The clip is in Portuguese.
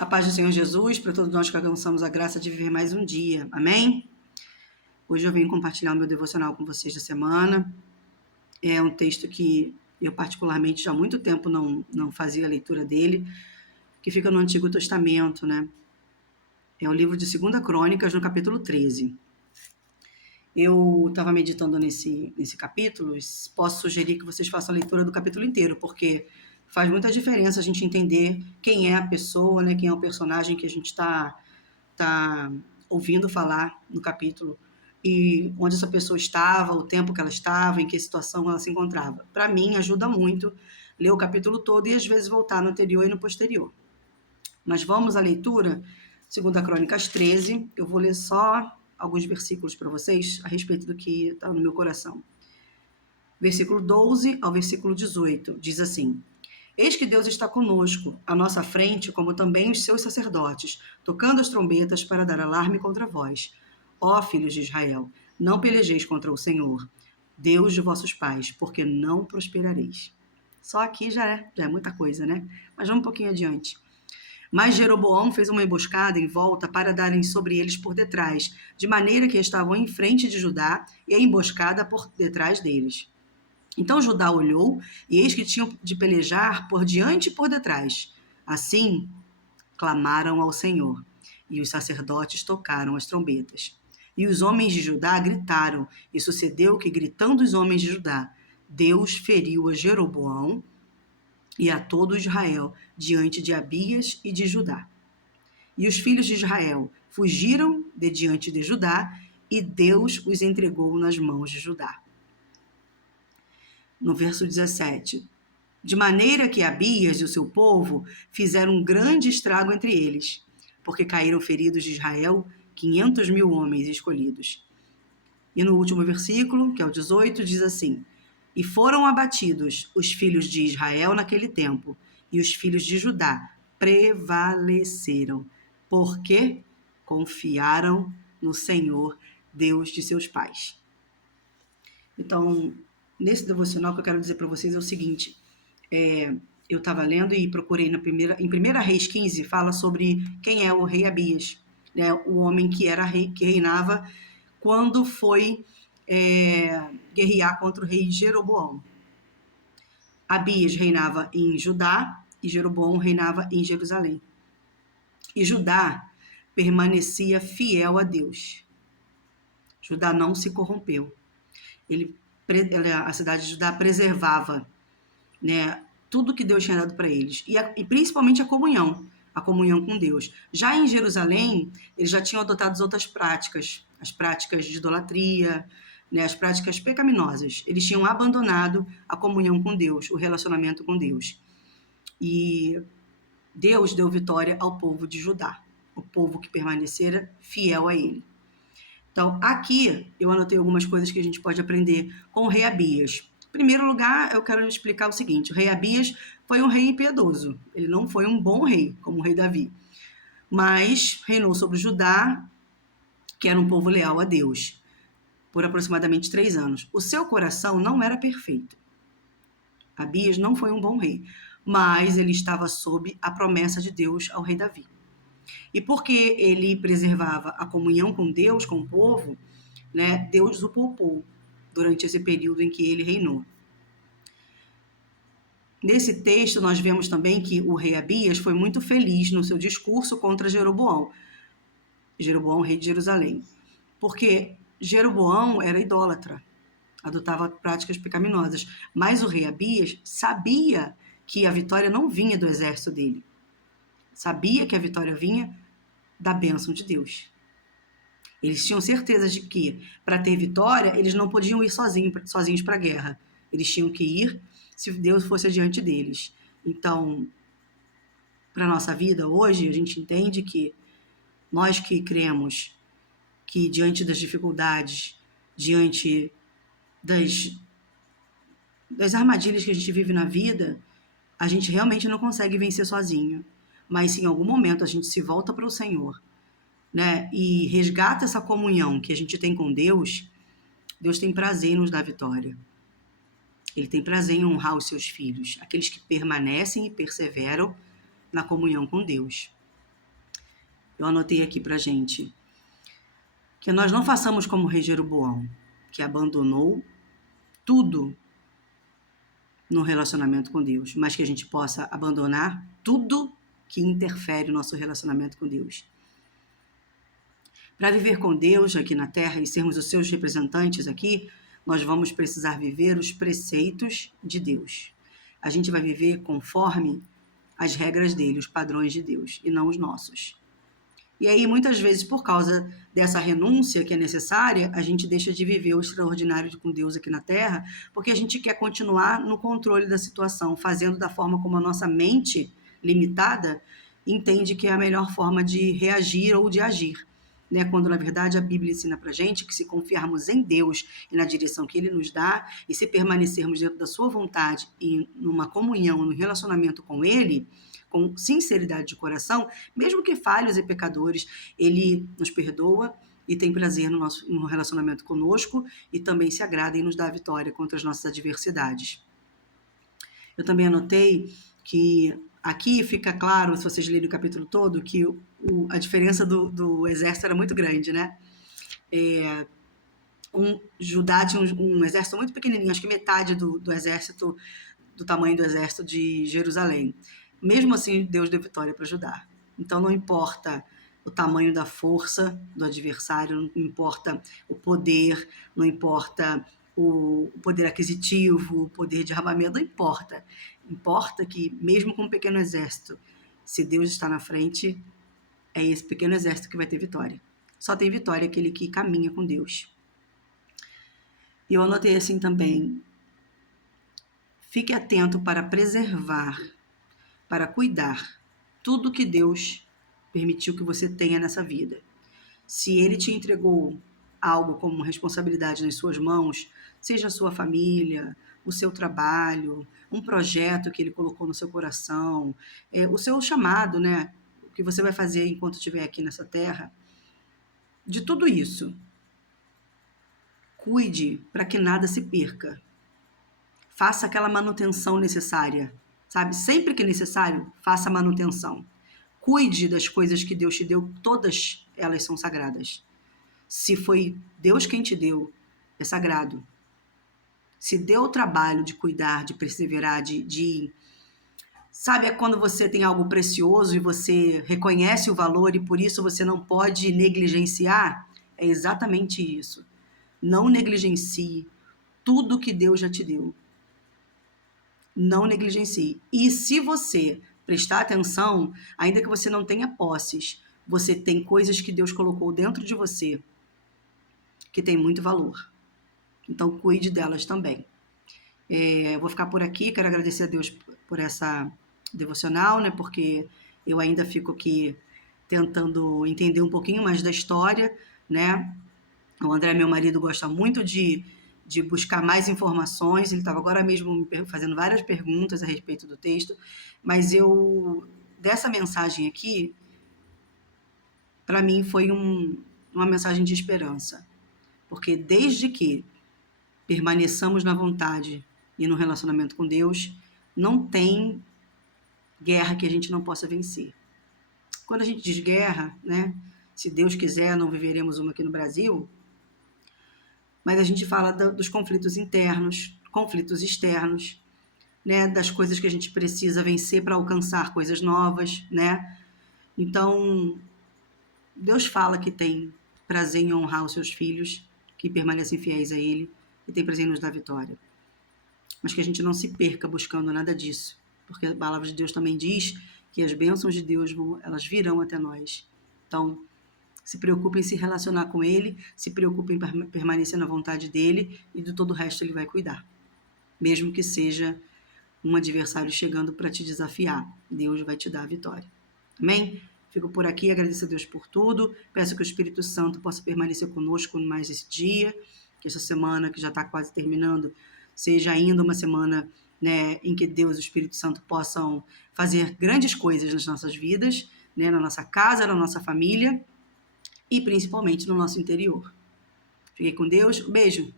A paz do Senhor Jesus, para todos nós que alcançamos a graça de viver mais um dia. Amém? Hoje eu venho compartilhar o meu devocional com vocês da semana. É um texto que eu particularmente já há muito tempo não fazia a leitura dele, que fica no Antigo Testamento, né? É o livro de 2 Crônicas, no capítulo 13. Eu estava meditando nesse capítulo, posso sugerir que vocês façam a leitura do capítulo inteiro, porque faz muita diferença a gente entender quem é a pessoa, né, quem é o personagem que a gente está ouvindo falar no capítulo, e onde essa pessoa estava, o tempo que ela estava, em que situação ela se encontrava. Para mim, ajuda muito ler o capítulo todo e às vezes voltar no anterior e no posterior. Mas vamos à leitura, 2 Crônicas 13, eu vou ler só alguns versículos para vocês a respeito do que está no meu coração. Versículo 12 ao versículo 18, diz assim: Eis que Deus está conosco, à nossa frente, como também os seus sacerdotes, tocando as trombetas para dar alarme contra vós. Ó filhos de Israel, não pelejeis contra o Senhor, Deus de vossos pais, porque não prosperareis. Só aqui já é muita coisa, né? Mas vamos um pouquinho adiante. Mas Jeroboão fez uma emboscada em volta para darem sobre eles por detrás, de maneira que estavam em frente de Judá e a emboscada por detrás deles. Então Judá olhou, e eis que tinham de pelejar por diante e por detrás. Assim, clamaram ao Senhor, e os sacerdotes tocaram as trombetas. E os homens de Judá gritaram, e sucedeu que, gritando os homens de Judá, Deus feriu a Jeroboão e a todo Israel diante de Abias e de Judá. E os filhos de Israel fugiram de diante de Judá, e Deus os entregou nas mãos de Judá. No verso 17, de maneira que Abias e o seu povo fizeram um grande estrago entre eles, porque caíram feridos de Israel 500.000 homens escolhidos. E no último versículo, que é o 18, diz assim: E foram abatidos os filhos de Israel naquele tempo, e os filhos de Judá prevaleceram, porque confiaram no Senhor, Deus de seus pais. Então, nesse devocional, o que eu quero dizer para vocês é o seguinte: eu estava lendo e procurei em 1 Reis 15, fala sobre quem é o rei Abias, né, o homem que era rei, que reinava quando foi guerrear contra o rei Jeroboão. Abias reinava em Judá e Jeroboão reinava em Jerusalém. E Judá permanecia fiel a Deus. Judá não se corrompeu. A cidade de Judá preservava, né, tudo que Deus tinha dado para eles, e principalmente a comunhão com Deus. Já em Jerusalém, eles já tinham adotado outras práticas, as práticas de idolatria, né, as práticas pecaminosas. Eles tinham abandonado a comunhão com Deus, o relacionamento com Deus. E Deus deu vitória ao povo de Judá, o povo que permanecera fiel a ele. Então, aqui eu anotei algumas coisas que a gente pode aprender com o rei Abias. Em primeiro lugar, eu quero explicar o seguinte: o rei Abias foi um rei impiedoso. Ele não foi um bom rei, como o rei Davi. Mas reinou sobre Judá, que era um povo leal a Deus, por aproximadamente 3 anos. O seu coração não era perfeito. Abias não foi um bom rei, mas ele estava sob a promessa de Deus ao rei Davi. E porque ele preservava a comunhão com Deus, com o povo, né, Deus o poupou durante esse período em que ele reinou. Nesse texto, nós vemos também que o rei Abias foi muito feliz no seu discurso contra Jeroboão, rei de Jerusalém, porque Jeroboão era idólatra, adotava práticas pecaminosas, mas o rei Abias sabia que a vitória não vinha do exército dele, sabia que a vitória vinha da bênção de Deus. Eles tinham certeza de que, para ter vitória, eles não podiam ir sozinhos para a guerra. Eles tinham que ir se Deus fosse adiante deles. Então, para a nossa vida hoje, a gente entende que nós que cremos que diante das dificuldades, diante das armadilhas que a gente vive na vida, a gente realmente não consegue vencer sozinho. Mas se em algum momento a gente se volta para o Senhor, né, e resgata essa comunhão que a gente tem com Deus, Deus tem prazer em nos dar vitória. Ele tem prazer em honrar os seus filhos, aqueles que permanecem e perseveram na comunhão com Deus. eu anotei aqui pra gente, que nós não façamos como o rei Jeroboão, que abandonou tudo no relacionamento com Deus, mas que a gente possa abandonar tudo que interfere no nosso relacionamento com Deus. Para viver com Deus aqui na Terra e sermos os seus representantes aqui, nós vamos precisar viver os preceitos de Deus. A gente vai viver conforme as regras dele, os padrões de Deus, e não os nossos. E aí, muitas vezes, por causa dessa renúncia que é necessária, a gente deixa de viver o extraordinário com Deus aqui na Terra, porque a gente quer continuar no controle da situação, fazendo da forma como a nossa mente limitada entende que é a melhor forma de reagir ou de agir. Né? Quando, na verdade, a Bíblia ensina pra gente que se confiarmos em Deus e na direção que Ele nos dá, e se permanecermos dentro da sua vontade e numa comunhão, no relacionamento com Ele, com sinceridade de coração, mesmo que falhos e pecadores, Ele nos perdoa e tem prazer no relacionamento conosco e também se agrada em nos dar a vitória contra as nossas adversidades. Eu também anotei que aqui fica claro, se vocês lerem o capítulo todo, que a diferença do exército era muito grande, né? Judá tinha um exército muito pequenininho, acho que metade do exército, do tamanho do exército de Jerusalém. Mesmo assim, Deus deu vitória para Judá. Então, não importa o tamanho da força do adversário, não importa o poder, não importa o poder aquisitivo, o poder de armamento, não importa. Importa que, mesmo com um pequeno exército, se Deus está na frente, é esse pequeno exército que vai ter vitória. Só tem vitória aquele que caminha com Deus. E eu anotei assim também, fique atento para preservar, para cuidar tudo que Deus permitiu que você tenha nessa vida. Se Ele te entregou algo como responsabilidade nas suas mãos, seja a sua família, o seu trabalho, um projeto que Ele colocou no seu coração, o seu chamado, né? O que você vai fazer enquanto estiver aqui nessa terra. De tudo isso, cuide para que nada se perca. Faça aquela manutenção necessária, sabe? Sempre que necessário, faça a manutenção. Cuide das coisas que Deus te deu, todas elas são sagradas. Se foi Deus quem te deu, é sagrado. Se deu o trabalho de cuidar, de perseverar, sabe, é quando você tem algo precioso e você reconhece o valor e por isso você não pode negligenciar? É exatamente isso. Não negligencie tudo que Deus já te deu. Não negligencie. E se você prestar atenção, ainda que você não tenha posses, você tem coisas que Deus colocou dentro de você que tem muito valor. Então, cuide delas também. Eu vou ficar por aqui, quero agradecer a Deus por essa devocional, né? Porque eu ainda fico aqui tentando entender um pouquinho mais da história, né? O André, meu marido, gosta muito de buscar mais informações, ele estava agora mesmo me fazendo várias perguntas a respeito do texto, mas dessa mensagem aqui, para mim foi uma mensagem de esperança, porque desde que permaneçamos na vontade e no relacionamento com Deus, não tem guerra que a gente não possa vencer. Quando a gente diz guerra, né, se Deus quiser, não viveremos uma aqui no Brasil, mas a gente fala dos conflitos internos, conflitos externos, né, das coisas que a gente precisa vencer para alcançar coisas novas, né? Então, Deus fala que tem prazer em honrar os seus filhos, que permanecem fiéis a Ele, e tem prazer em nos dar vitória. Mas que a gente não se perca buscando nada disso, porque a palavra de Deus também diz que as bênçãos de Deus elas virão até nós. Então, se preocupe em se relacionar com Ele, se preocupe em permanecer na vontade dEle e de todo o resto Ele vai cuidar. Mesmo que seja um adversário chegando para te desafiar, Deus vai te dar a vitória. Amém? Fico por aqui, agradeço a Deus por tudo, peço que o Espírito Santo possa permanecer conosco mais esse dia, que essa semana que já está quase terminando, seja ainda uma semana, né, em que Deus e o Espírito Santo possam fazer grandes coisas nas nossas vidas, né, na nossa casa, na nossa família, e principalmente no nosso interior. Fiquem com Deus. Um beijo.